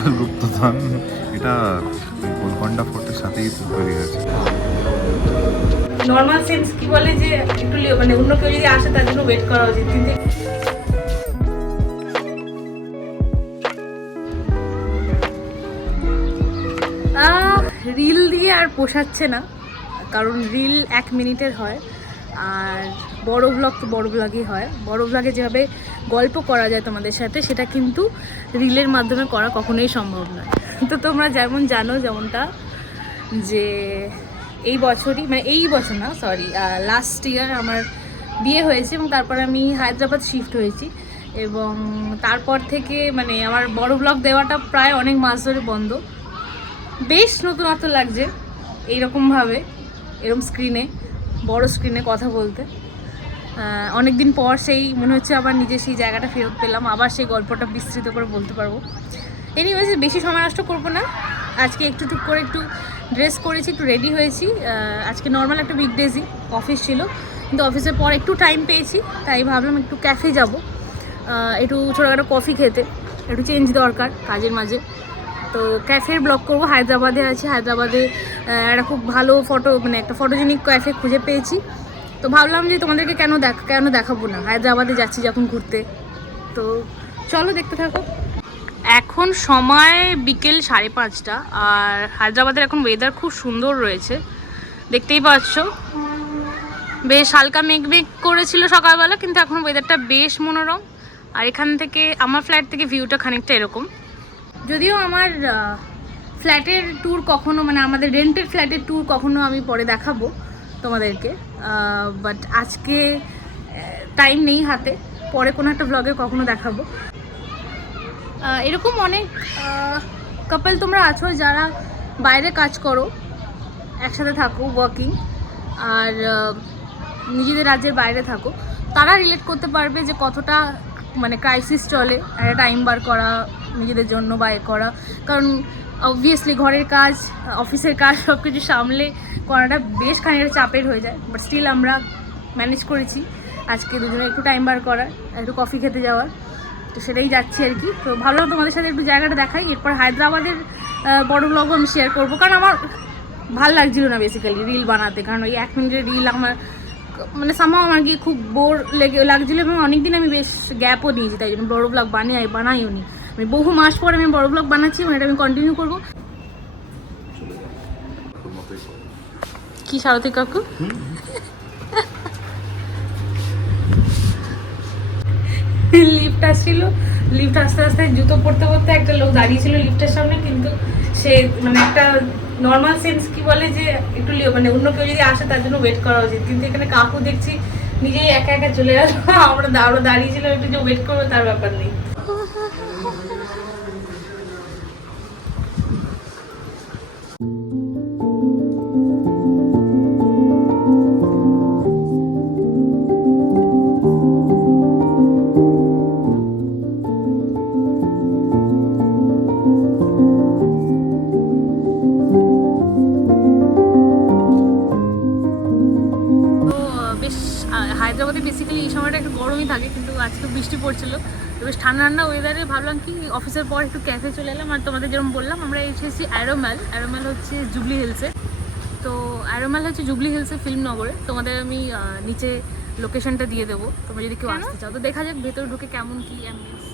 Natural গুপ্তধন, এটা গোলকন্ডা ফোর্টের সাথেই তৈরি হয়েছে। নর্মাল সেন্স কি বলে যে একটু মানে অন্য কেউ যদি আসে তার জন্য ওয়েট করা উচিত, কিন্তু রিল দিয়ে আর পোষাচ্ছে না, কারণ রিল 1 মিনিটের হয়, আর বড় ব্লগ তো বড় ব্লগই হয়। বড় ব্লগে যেভাবে গল্প করা যায় তোমাদের সাথে, সেটা কিন্তু রিলের মাধ্যমে করা কখনোই সম্ভব নয়। তো তোমরা যেমন জানো, যেমনটা যে এই বছরই, মানে এই বছর না সরি, লাস্ট ইয়ার আমার বিয়ে হয়েছে এবং তারপর আমি হায়দ্রাবাদ শিফট হয়েছি, এবং তারপর থেকে মানে আমার বড় ব্লগ দেওয়াটা প্রায় অনেক মাস ধরে বন্ধ। বেশ নতুনত্ব লাগছে এইরকমভাবে, এরকম স্ক্রিনে, বড় স্ক্রিনে কথা বলতে। অনেক দিন পর সেই মনে হচ্ছে আবার নিজের সেই জায়গাটা ফেরত পেলাম, আবার সেই গল্পটা বিস্তৃত করে বলতে পারবো। এনিওয়েজ, বেশি সময় নষ্ট করবো না। আজকে একটু টুক করে একটু ড্রেস করেছি, একটু রেডি হয়েছি। আজকে নর্মাল একটা উইকডেজই, অফিস ছিল, কিন্তু অফিসের পর একটু টাইম পেয়েছি, তাই ভাবলাম একটু ক্যাফে যাব, একটু ছোটোখাটো কফি খেতে, একটু চেঞ্জ দরকার কাজের মাঝে। তো ক্যাফের ব্লগ করবো। হায়দ্রাবাদে আছি, হায়দ্রাবাদে একটা খুব ভালো মানে একটা ফটোজেনিক ক্যাফে খুঁজে পেয়েছি। তো ভাবলাম যে তোমাদেরকে কেন দেখাবো না, হায়দ্রাবাদে যাচ্ছি যখন ঘুরতে। তো চলো দেখতে থাকো। এখন সময় বিকেল 5:30, আর হায়দ্রাবাদের এখন ওয়েদার খুব সুন্দর রয়েছে, দেখতেই পাচ্ছ। বেশ হালকা মেঘ করেছিল সকালবেলা, কিন্তু এখন ওয়েদারটা বেশ মনোরম। আর এখান থেকে, আমার ফ্ল্যাট থেকে ভিউটা খানিকটা এরকম। যদিও আমার ফ্ল্যাটের ট্যুর কখনো, মানে আমাদের রেন্টের ফ্ল্যাটের ট্যুর কখনো আমি পরে দেখাবো তোমাদেরকে, বাট আজকে টাইম নেই হাতে, পরে কোনো একটা ব্লগে কখনো দেখাবো। এরকম অনেক কাপল তোমরা আছো যারা বাইরে কাজ করো, একসাথে থাকো ওয়ার্কিং, আর নিজেদের রাজ্যের বাইরে থাকো, তারা রিলেট করতে পারবে যে কতটা মানে ক্রাইসিস চলে একটা টাইম বার করা নিজেদের জন্য বা করা। কারণ অবভিয়াসলি ঘরের কাজ, অফিসের কাজ সব কিছু সামলে করাটা বেশ খানিকটা চাপের হয়ে যায়, বাট স্টিল আমরা ম্যানেজ করেছি আজকে দুজনে একটু টাইম বার করার, একটু কফি খেতে যাওয়ার। তো সেটাই যাচ্ছি আর কি। তো ভাবলাম তোমাদের সাথে একটু জায়গাটা দেখাই, এরপর হায়দ্রাবাদের বড় ব্লগও আমি শেয়ার করবো, কারণ আমার ভাল লাগছিল না বেসিক্যালি রিল বানাতে, কারণ ওই 1 মিনিটের রিল আমার মানে সামহাও আমার গিয়ে খুব বোর লাগছিলো, এবং অনেকদিন আমি বেশ গ্যাপও নিয়েছি, তাই জন্য বড় ব্লগ বানাইও নি। আমি বহু মাস পর আমি বড় ব্লগ বানাচ্ছি, এবং এটা আমি কন্টিনিউ করবো। কি সারথী কাকু, লিফট আসছিল, লিফট আস্তে আস্তে জুতো পড়তে পড়তে একটা লোক দাঁড়িয়েছিল লিফটের সামনে, কিন্তু সে মানে একটা নর্মাল সেন্স কি বলে যে একটু মানে অন্য কেউ যদি আসে তার জন্য ওয়েট করা উচিত, কিন্তু এখানে কাকু দেখছি নিজেই একা একা চলে আসলো। আমরা দাঁড়িয়েছিলাম একটু, যে ওয়েট করবো তার ব্যাপার নেই। হায়দ্রাবাদে বেসিক্যালি এই সময়টা একটু গরমই থাকে, কিন্তু আজকে বৃষ্টি পড়ছিল, বেশ ঠান্ডা ঠান্ডা ওয়েদারে ভাবলাম কি অফিসের পর একটু ক্যাফে চলে এলাম। আর তোমাদের যেরকম বললাম, আমরা এসেছি অ্যারোম্যাল হচ্ছে জুবলি হিলসে। তো অ্যারোম্যাল হচ্ছে জুবলি হিলসে ফিল্মনগরে। তোমাদের আমি নিচে লোকেশনটা দিয়ে দেবো, তোমরা যদি কেউ আসতে চাও। তো দেখা যাক ভেতরে ঢুকে কেমন কি অ্যাম্বিয়েন্স।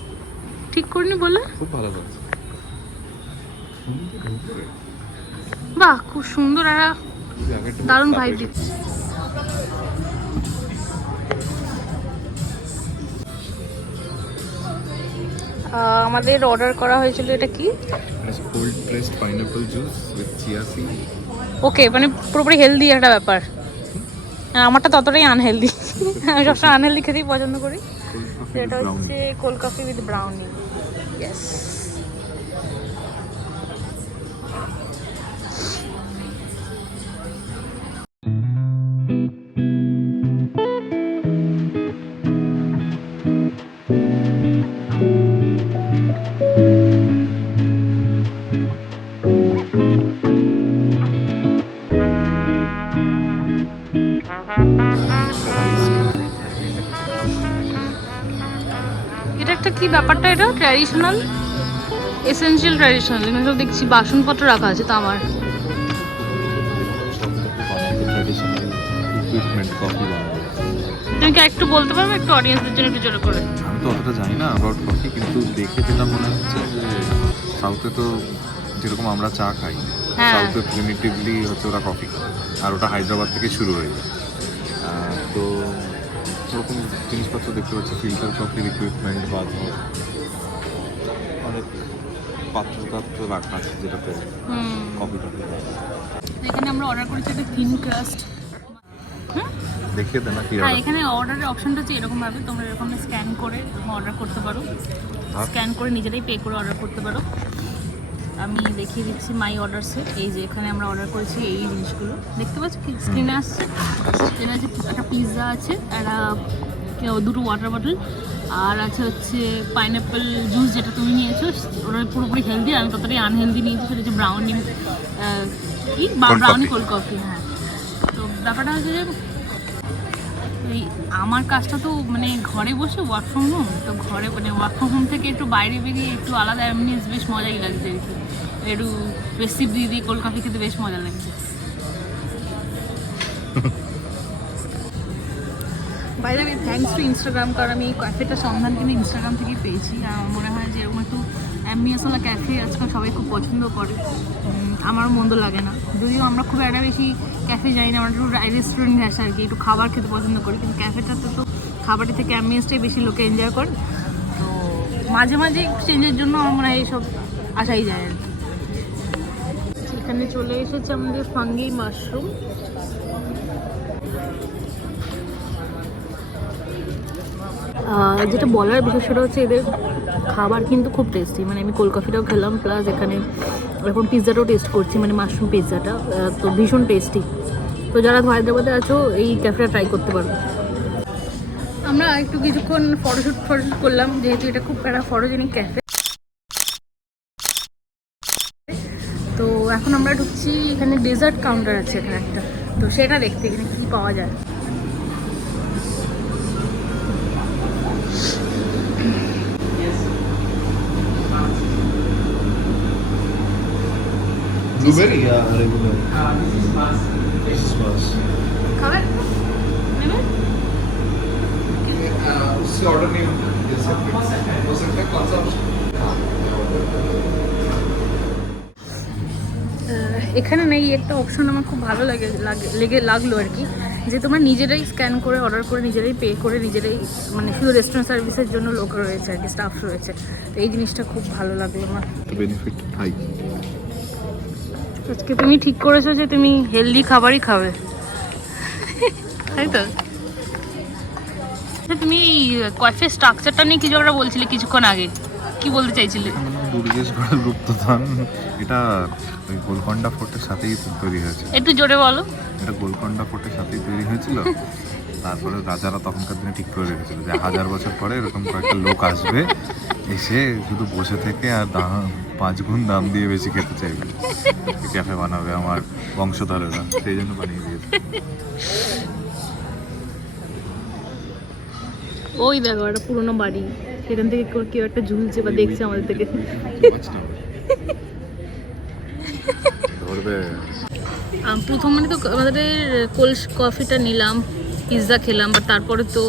ঠিক করিনি বললে? খুব ভালো লাগছে, বাহ খুব সুন্দর, একটা দারুণ ভাইব দিচ্ছে। আমাদের অর্ডার করা হয়েছিল, এটা কি? Cold pressed pineapple juice with chia seed. Okay, মানে পুরোপুরি হেলদি একটা ব্যাপার। আমারটা ততটাই আনহেলদি, আমি সবসময় আনহেলদি খেতেই পছন্দ করি। এটা হচ্ছে cold coffee with brownie. Yes. এটা একটা কি ব্যাপারটা, এটা ট্র্যাডিশনাল এসেনশিয়াল ট্র্যাডিশনাল, এখানে সব দেখছি বাসনপত্র রাখা আছে তামার। ট্র্যাডিশনাল ইকুইপমেন্ট কফি বানাবে। তুমি কি একটু বলতে পারবে একটু অডিয়েন্সদের জন্য একটু জোরে করে? আমি তো অতটা জানি না অ্যাবাউট কফি, কিন্তু দেখে যেটা মনে হচ্ছে যে সাউথে তো যেরকম আমরা চা খাই, হ্যাঁ। সাউথে প্রিমিটিভলি হচ্ছে ওরা কফি খায়, আর ওটা হায়দ্রাবাদ থেকে শুরু হয়ে যায়। তো ওরকম জিনিসপত্র দেখতে পাচ্ছি, ফিল্টার কফির ইকুইপমেন্ট বা ধর অনেক পাত্র রাখা আছে যেটাতে কফি টফি। এখানে আমরা অর্ডার করেছি একটা থিন ক্রাস্ট। দেখিয়ে দেন না কি হ্যাঁ, এখানে অর্ডারের অপশনটা হচ্ছে এরকমভাবে, তোমরা এরকম স্ক্যান করে অর্ডার করতে পারো, স্ক্যান করে নিজেরাই পে করে অর্ডার করতে পারো। আমি দেখিয়ে দিচ্ছি মাই অর্ডারসে। এই যে এখানে আমরা অর্ডার করেছি এই জিনিসগুলো দেখতে পাচ্ছ কি স্ক্রিনে আসছে। এখানে আছে একটা পিৎজা আছে, একটা দুটো ওয়াটার বটল, আর আছে হচ্ছে পাইনঅ্যাপেল জুস যেটা তুমি নিয়েছো ওটা পুরোপুরি হেলদি, আমি ততটাই আনহেলদি নিয়েছি, সেটা হচ্ছে ব্রাউনি ব্রাউনি কোল্ড কফি। হ্যাঁ, তো ব্যাপারটা হচ্ছে যে এই আমার কাজটা তো মানে ঘরে বসে ওয়ার্ক ফ্রম হোম, তো ঘরে মানে ওয়ার্ক ফ্রম হোম থেকে একটু বাইরে বেরিয়ে একটু আলাদা এমনিস বেশ মজাই লাগছে আর কি। একটু রেসিপি দিয়ে দিয়ে কোল্ড কফি খেতে বেশ মজা লাগছে। বাইরে থ্যাঙ্কস টু ইনস্টাগ্রাম, কারণ আমি এই ক্যাফেটার সন্ধান কিন্তু ইনস্টাগ্রাম থেকেই পেয়েছি। আমার মনে হয় যে এরকম একটু অ্যাম্বিয়েন্সওয়ালা ক্যাফে আজকাল সবাই খুব পছন্দ করে, আমারও মন্দ লাগে না। যদিও আমরা খুব একটা বেশি ক্যাফে যাই না, আমরা একটু রেস্টুরেন্ট আসে আর কি, একটু খাবার খেতে পছন্দ করি, কিন্তু ক্যাফেটাতে তো খাবারের থেকে অ্যাম্বিয়েন্সটাই বেশি লোকে এনজয় করে। তো মাঝে মাঝে চেঞ্জের জন্য আমার মনে হয় এইসব আসাই যায় আর কি। এখানে চলে এসেছে আমাদের ফাঙ্গি মাশরুম। যেটা বলার বিষয় সেটা হচ্ছে এদের খাবার কিন্তু খুব টেস্টি, মানে আমি কোল্ড কফিটাও খেলাম, প্লাস এখানে এখন পিৎজাটাও টেস্ট করছি, মানে মাশরুম পিৎজাটা, তো ভীষণ টেস্টি। তো যারা হায়দ্রাবাদে আছো এই ক্যাফেটা ট্রাই করতে পারো। আমরা একটু কিছুক্ষণ ফটোশ্যুট করলাম, যেহেতু এটা খুব একটা ফটোজেনিক ক্যাফে। তো এখন আমরা ঢুকছি, এখানে ডেজার্ট কাউন্টার আছে এখানে একটা, তো সেটা দেখতে এখানে কী পাওয়া যায়। ব্লুবেরি রেগুলার খাবার নেবেন? उससे ऑर्डर नहीं हो सकता कौन सा এখানে নেই একটা অপশন আমার খুব ভালো লাগলো আর কি, যে তোমরা নিজেরাই স্ক্যান করে অর্ডার করে নিজেরাই পে করে নিজেরাই, মানে শুধু রেস্টুরেন্ট সার্ভিসের জন্য লোক রয়েছে আর কি, স্টাফ রয়েছে। তো এই জিনিসটা খুব ভালো লাগলো আমার। বেনিফিট হাই। আজকে তুমি ঠিক করেছো যে তুমি হেলদি খাবারই খাবে, তাই তো? তুমি কফি স্ট্রাকচারটা নিয়ে কিছু একটা বলছিলে কিছুক্ষণ আগে, কি বলতে চাইছিলে? দুর্গেশগড়ের গুপ্তধন, এটা ওই গোলকন্ডা ফোর্টের সাথেই তৈরি হয়েছে। একটু জোরে বলো। এটা গোলকন্ডা ফোর্টের সাথেই তৈরি হয়েছিল। তারপরে রাজারা তখনকার দিনে ঠিক করে রেখেছিল যে 1000 বছর পরে এরকম কয়েকটা লোক আসবে, এসে শুধু বসে থেকে আর 5 গুণ দাম দিয়ে বেশি খেতে চাইবে, ক্যাফে বানাবে আমার বংশধরেরা, সেই জন্য বানিয়ে দিয়েছে। ওই দেখো একটা পুরোনো বাড়ি, সেখান থেকে কেউ একটা ঝুলছে বা দেখছে আমাদের থেকে। ধরবে। প্রথম মানে তো আমাদের কোল্ড কফিটা নিলাম, পিৎজা খেলাম, বাট তারপরে তো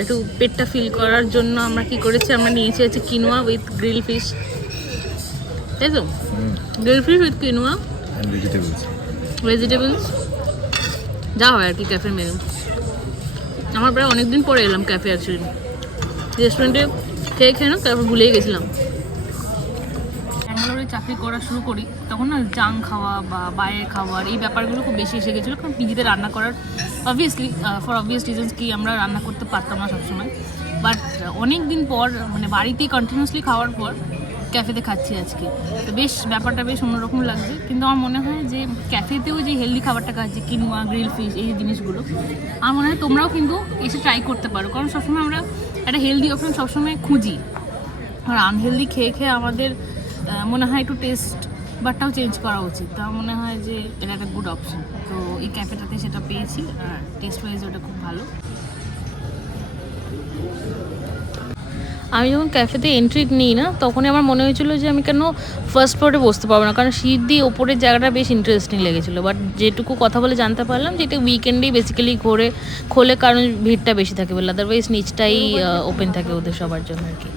একটু পেটটা ফিল করার জন্য আমরা কি করেছি, আমরা নিয়েছি হচ্ছে কিনোয়া উইথ গ্রিল ফিশ, তাই তো? Grill fish with quinoa vegetables, যা হয় আর কি ক্যাফের মেনু। আমার প্রায় অনেকদিন পরে এলাম ক্যাফে, অ্যাকচুয়ালি রেস্টুরেন্টে খেয়ে না তারপর ভুলেই গেছিলাম। ব্যাঙ্গালোরে চাকরি করা শুরু করি তখন না জাঙ্ক খাওয়া বা বাইরে খাওয়ার এই ব্যাপারগুলো খুব বেশি এসে গেছিলো, কারণ পিজিতে রান্না করার অবভিয়াসলি ফর অবভিয়াস রিজনস কি আমরা রান্না করতে পারতাম না সবসময়। বাট অনেক দিন পর মানে বাড়িতেই কন্টিনিউসলি খাওয়ার পর ক্যাফেতে খাচ্ছি আজকে, তো বেশ ব্যাপারটা বেশ অন্যরকম লাগছে। কিন্তু আমার মনে হয় যে ক্যাফেতেও যে হেলদি খাবারটা খাচ্ছি, কিনোয়া, গ্রিল ফিশ, এই জিনিসগুলো আমার মনে হয় তোমরাও কিন্তু এসে ট্রাই করতে পারো, কারণ সবসময় আমরা একটা হেলদি অপশন সবসময় খুঁজি, আর আনহেলদি খেয়ে খেয়ে আমাদের মনে হয় একটু টেস্ট বাটটাও চেঞ্জ করা উচিত। তা মনে হয় যে এটা একটা গুড অপশন। তো এই ক্যাফেটাতে সেটা পেয়েছি, আর টেস্ট ওয়াইজ ওটা খুব ভালো। আমি যখন ক্যাফেতে এন্ট্রি নিই না, তখনই আমার মনে হয়েছিল যে আমি কেন ফার্স্ট ফ্লোরে বসতে পারবো না, কারণ সিট দিয়ে ওপরের জায়গাটা বেশ ইন্টারেস্টিং লেগেছিলো। বাট যেটুকু কথা বলে জানতে পারলাম যে এটা উইকেন্ডেই বেসিক্যালি খোলে, কারণ ভিড়টা বেশি থাকে বলে, আদারওয়াইজ নিচটাই ওপেন থাকে ওদের সবার জন্য আর কি।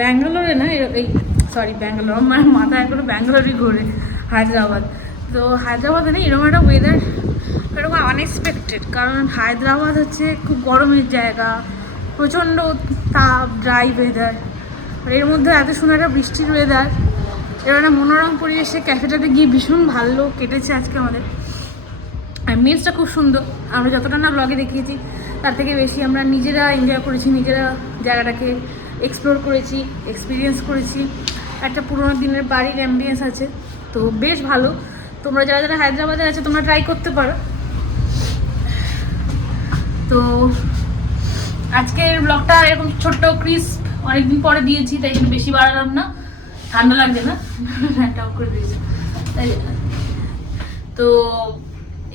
ব্যাঙ্গালোরে না এই ব্যাঙ্গালোর, আমার মাথা এখনো ব্যাঙ্গালোরই ঘোরে, হায়দ্রাবাদ। তো হায়দ্রাবাদে না এরকম একটা ওয়েদার এরকম আনএক্সপেক্টেড, কারণ হায়দ্রাবাদ হচ্ছে খুব গরমের জায়গা, প্রচণ্ড তাপ, ড্রাই ওয়েদার, এর মধ্যে এত সুন্দর একটা বৃষ্টির ওয়েদার, এর একটা মনোরম পরিবেশে ক্যাফেটাতে গিয়ে ভীষণ ভালো কেটেছে আজকে আমাদের। আর মেসটা খুব সুন্দর, আমরা যতটা না ব্লগে দেখিয়েছি তার থেকে বেশি আমরা নিজেরা এনজয় করেছি, নিজেরা জায়গাটাকে এক্সপ্লোর করেছি, এক্সপিরিয়েন্স করেছি। একটা পুরোনো দিনের বাড়ির অ্যাম্বিয়েন্স আছে, তো বেশ ভালো। তোমরা যারা যারা হায়দ্রাবাদে আছে তোমরা ট্রাই করতে পারো। তো আজকের ব্লগটা এরকম ছোট্ট ক্রিস্প অনেকদিন পরে দিয়েছি, তাই জন্য বেশি বাড়ালাম না, ঠান্ডা লাগছে না, ফ্যানটাও করে দিয়েছি তাই। তো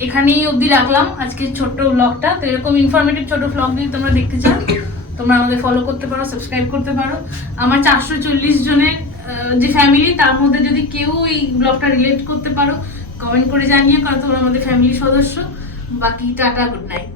এখানেই অবধি রাখলাম আজকের ছোট্ট ব্লগটা। তো এরকম ইনফরমেটিভ ছোট ব্লগ যদি তোমরা দেখতে চাও, তোমরা আমাদের ফলো করতে পারো, সাবস্ক্রাইব করতে পারো। আমার 440 জনের যে ফ্যামিলি, তার মধ্যে যদি কেউ এই ব্লগটা রিলেট করতে পারো, কমেন্ট করে জানিও, কারণ তোমরা আমাদের ফ্যামিলির সদস্য। বাকি টাটা, গুড নাইট।